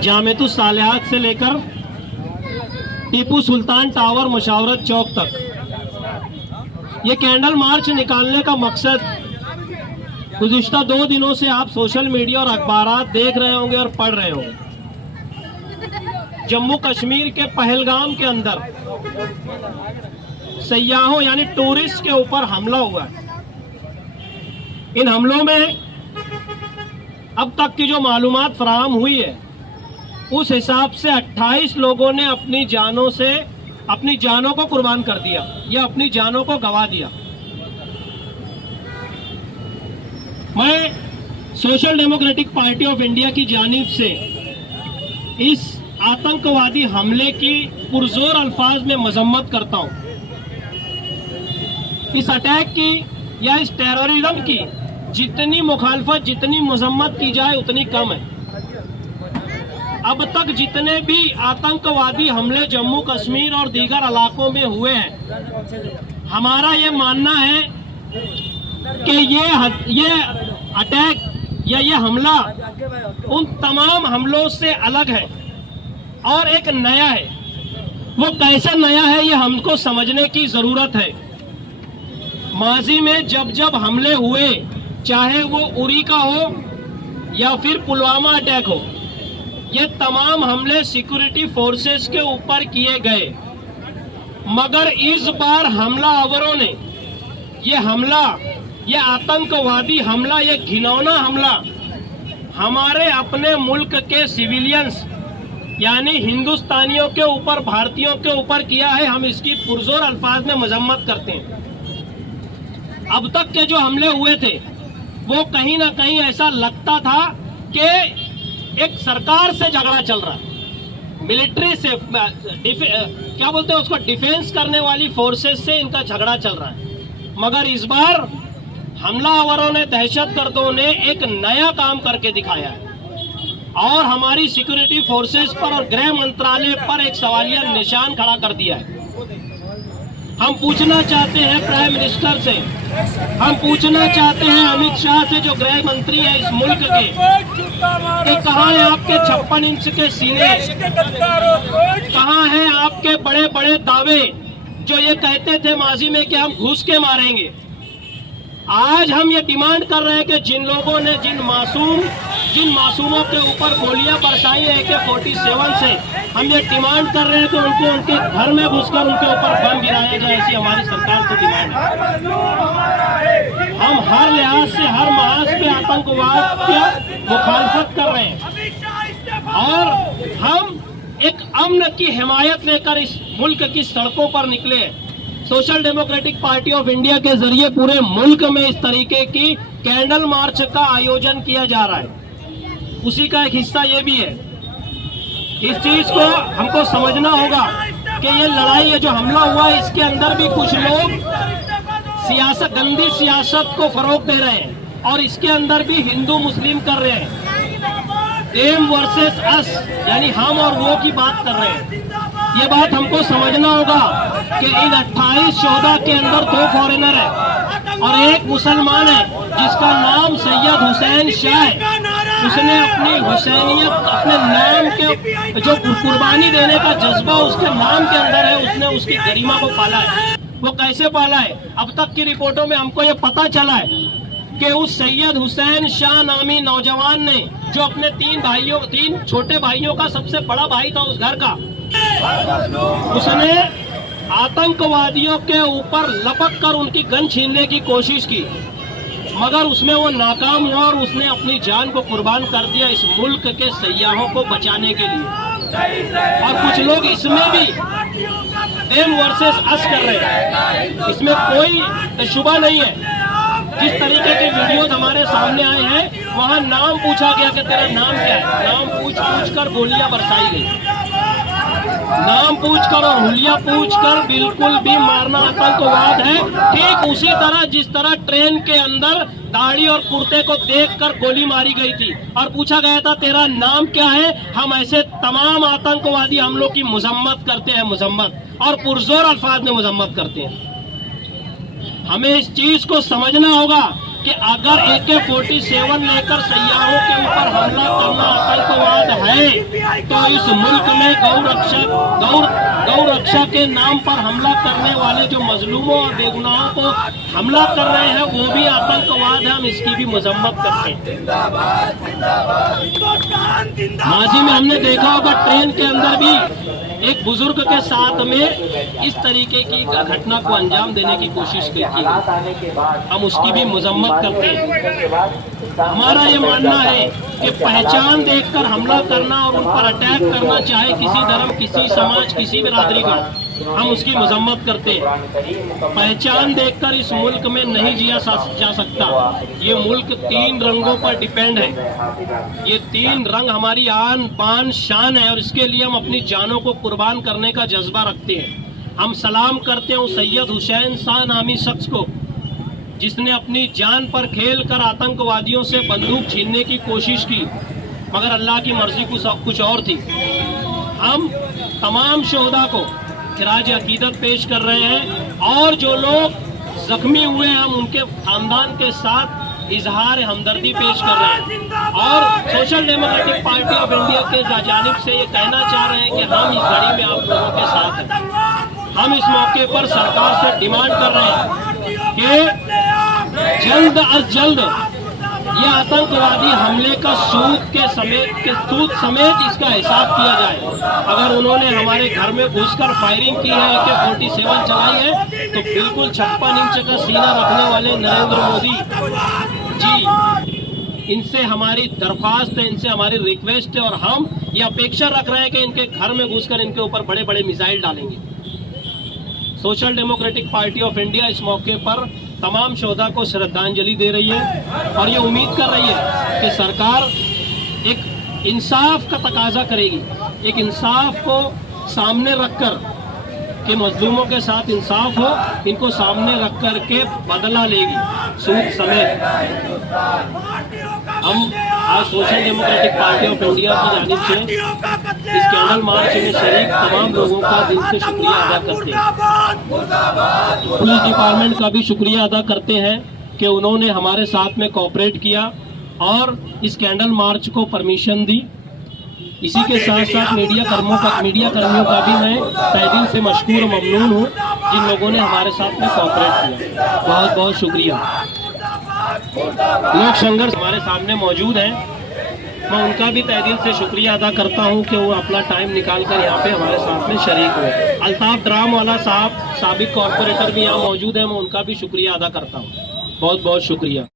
जामेतुस सालेहात से लेकर टीपू सुल्तान टावर मुशावरत चौक तक ये कैंडल मार्च निकालने का मकसद गुज़िश्ता 2 दिनों से आप सोशल मीडिया और अखबारात देख रहे होंगे और पढ़ रहे होंगे। जम्मू कश्मीर के पहलगाम के अंदर सयाहों यानी टूरिस्ट के ऊपर हमला हुआ है। इन हमलों में अब तक की जो मालूमात फराहम हुई है उस हिसाब से 28 लोगों ने अपनी जानों को कुर्बान कर दिया या अपनी जानों को गंवा दिया। मैं social democratic party of India की जानिब से इस आतंकवादी हमले की पुरजोर अल्फाज में मजम्मत करता हूं। इस अटैक की या इस टेररिज्म की जितनी मुखालफत, जितनी मजम्मत की जाए उतनी कम है। अब तक जितने भी आतंकवादी हमले जम्मू कश्मीर और दीगर इलाकों में हुए हैं, हमारा ये मानना है कि ये अटैक या ये हमला उन तमाम हमलों से अलग है और एक नया है। वो कैसा नया है ये हमको समझने की जरूरत है। माजी में जब जब हमले हुए, चाहे वो उरी का हो या फिर पुलवामा अटैक हो, ये तमाम हमले सिक्योरिटी फोर्सेस के ऊपर किए गए। मगर इस बार हमलावरों ने ये आतंकवादी हमला, ये घिनौना हमला हमारे अपने मुल्क के सिविलियंस यानी हिंदुस्तानियों के ऊपर, भारतीयों के ऊपर किया है। हम इसकी पुरजोर अल्फाज में मजम्मत करते हैं। अब तक के जो हमले हुए थे वो कहीं ना कहीं ऐसा लगता था कि एक सरकार से झगड़ा चल रहा है, मिलिट्री से क्या बोलते हैं उसको, डिफेंस करने वाली फोर्सेस से इनका झगड़ा चल रहा है। मगर इस बार हमलावरों ने, दहशतगर्दों ने एक नया काम करके दिखाया है और हमारी सिक्योरिटी फोर्सेस पर और गृह मंत्रालय पर एक सवालिया निशान खड़ा कर दिया है। हम पूछना चाहते हैं प्राइम मिनिस्टर से, हम पूछना चाहते हैं अमित शाह से जो गृह मंत्री है इस मुल्क के, कि कहाँ है आपके 56 इंच के सीने, कहाँ है आपके बड़े बड़े दावे जो ये कहते थे माजी में कि हम घुस के मारेंगे। आज हम ये डिमांड कर रहे हैं कि जिन लोगों ने जिन मासूमों के ऊपर गोलियां बरसाई है AK-47 से, हम ये डिमांड कर रहे हैं कि उनको उनके घर में घुसकर उनके ऊपर बम गिराया जाए। ऐसी हमारी सरकार को डिमांड है। हम हर लिहाज से, हर महाज पे आतंकवाद की मुखालफत कर रहे हैं और हम एक अमन की हिमायत लेकर इस मुल्क की सड़कों पर निकले हैं। Social democratic party of India के जरिए पूरे मुल्क में इस तरीके की कैंडल मार्च का आयोजन किया जा रहा है। उसी का एक हिस्सा ये भी है। इस चीज को हमको समझना होगा कि ये लड़ाई, ये जो हमला हुआ है, इसके अंदर भी कुछ लोग सियासत, गंदी सियासत को फरोग दे रहे हैं और इसके अंदर भी हिंदू मुस्लिम कर रहे हैं। देम वर्सेस अस यानी हम और वो की बात कर रहे हैं। ये बात हमको समझना होगा कि इन 28 शोधा के अंदर 2 फॉरेनर है और एक मुसलमान है जिसका नाम सैयद हुसैन शाह है। उसने अपनी हुसैनियत, अपने नाम के जो कुर्बानी देने का जज्बा उसके नाम के अंदर है, उसने उसकी गरिमा को पाला है। वो कैसे पाला है? अब तक की रिपोर्टों में हमको ये पता चला है कि उस सैयद हुसैन शाह नामी नौजवान ने, जो अपने 3 छोटे भाइयों का सबसे बड़ा भाई था उस घर का, उसने आतंकवादियों के ऊपर लपक कर उनकी गन छीनने की कोशिश की, मगर उसमें वो नाकाम हुआ और उसने अपनी जान को कुर्बान कर दिया इस मुल्क के सयाहों को बचाने के लिए। और कुछ लोग इसमें भी देम वर्सेस अस कर रहे हैं, इसमें कोई शुबा नहीं है। जिस तरीके के वीडियोस हमारे सामने आए हैं, वहां नाम पूछा गया कि तेरा नाम क्या है, नाम पूछ कर गोलियां बरसाई गई। नाम पूछकर और हुलिया पूछकर बिल्कुल भी मारना आतंकवाद है। ठीक उसी तरह जिस तरह ट्रेन के अंदर दाढ़ी और कुर्ते को देखकर गोली मारी गई थी और पूछा गया था तेरा नाम क्या है, हम ऐसे तमाम आतंकवादी हमलों की मजम्मत करते हैं, मजम्मत और पुरजोर अल्फाज में मजम्मत करते हैं। हमें इस चीज को समझना होगा कि अगर AK-47 लेकर सयाहों के ऊपर हमला करना आतंकवाद है तो इस मुल्क में गौ रक्षा के नाम पर हमला करने वाले जो मजलूमों और बेगुनाहों को हमला कर रहे हैं वो भी आतंकवाद है। हम इसकी भी मजम्मत करते हैं। माजी में हमने देखा होगा ट्रेन के अंदर भी एक बुजुर्ग के साथ में इस तरीके की घटना को अंजाम देने की कोशिश की। हम उसकी भी मजम्मत करते हैं। हमारा ये मानना है कि पहचान देखकर हमला करना और उन पर अटैक करना, चाहे किसी धर्म, किसी समाज, किसी बिरादरी का, हम उसकी मजम्मत करते हैं। पहचान देखकर इस मुल्क में नहीं जिया जा सकता। ये मुल्क 3 रंगों पर डिपेंड है। ये 3 रंग हमारी आन बान शान है और इसके लिए हम अपनी जानों को कुर्बान करने का जज्बा रखते हैं। हम सलाम करते हैं उस सैयद हुसैन शाह नामी शख्स को जिसने अपनी जान पर खेल कर आतंकवादियों से बंदूक छीनने की कोशिश की, मगर अल्लाह की मर्जी कुछ और थी। हम तमाम शोहदा को खिराज अकीदत पेश कर रहे हैं और जो लोग जख्मी हुए हैं हम उनके खानदान के साथ इजहार हमदर्दी पेश कर रहे हैं। और social democratic party of India के जानिब से ये कहना चाह रहे हैं कि हम इस घड़ी में आप लोगों के साथ हैं। हम इस मौके पर सरकार से डिमांड कर रहे हैं कि जल्द अज जल्द ये आतंकवादी हमले का सूद समेत इसका हिसाब किया जाए। अगर उन्होंने हमारे घर में घुसकर फायरिंग की है, AK-47 चलाई है, तो बिल्कुल 56 इंच का सीना रखने वाले नरेंद्र मोदी जी, इनसे हमारी दरख्वास्त है, इनसे हमारी रिक्वेस्ट है और हम ये अपेक्षा रख रहे हैं कि इनके घर में घुसकर इनके ऊपर बड़े बड़े मिसाइल डालेंगे। Social democratic party of India इस मौके पर तमाम शोधा को श्रद्धांजलि दे रही है और ये उम्मीद कर रही है कि सरकार एक इंसाफ का तकाजा करेगी, एक इंसाफ को सामने रखकर कि मजलूमों के साथ इंसाफ हो, इनको सामने रख कर के बदला लेगी सूद समेत। हम आज social democratic party of India की जानिब से इस कैंडल मार्च में शरीक तमाम लोगों का दिल से शुक्रिया अदा करते हैं। पुलिस डिपार्टमेंट का भी शुक्रिया अदा करते हैं कि उन्होंने हमारे साथ में कोऑपरेट किया और इस कैंडल मार्च को परमिशन दी। इसी के साथ साथ मीडिया कर्मियों का भी मैं तहे दिल से मशकूर और ममनून हूँ जिन लोगों ने हमारे साथ में कोऑपरेट किया। बहुत बहुत शुक्रिया। लोक संघर्ष हमारे सामने मौजूद हैं, मैं उनका भी तहे दिल से शुक्रिया अदा करता हूं कि वो अपना टाइम निकाल कर यहाँ पे हमारे साथ में शरीक हुए। अल्ताफ ड्राम वाला साहब साबिक कॉर्पोरेटर भी यहाँ मौजूद है, मैं उनका भी शुक्रिया अदा करता हूँ। बहुत बहुत शुक्रिया।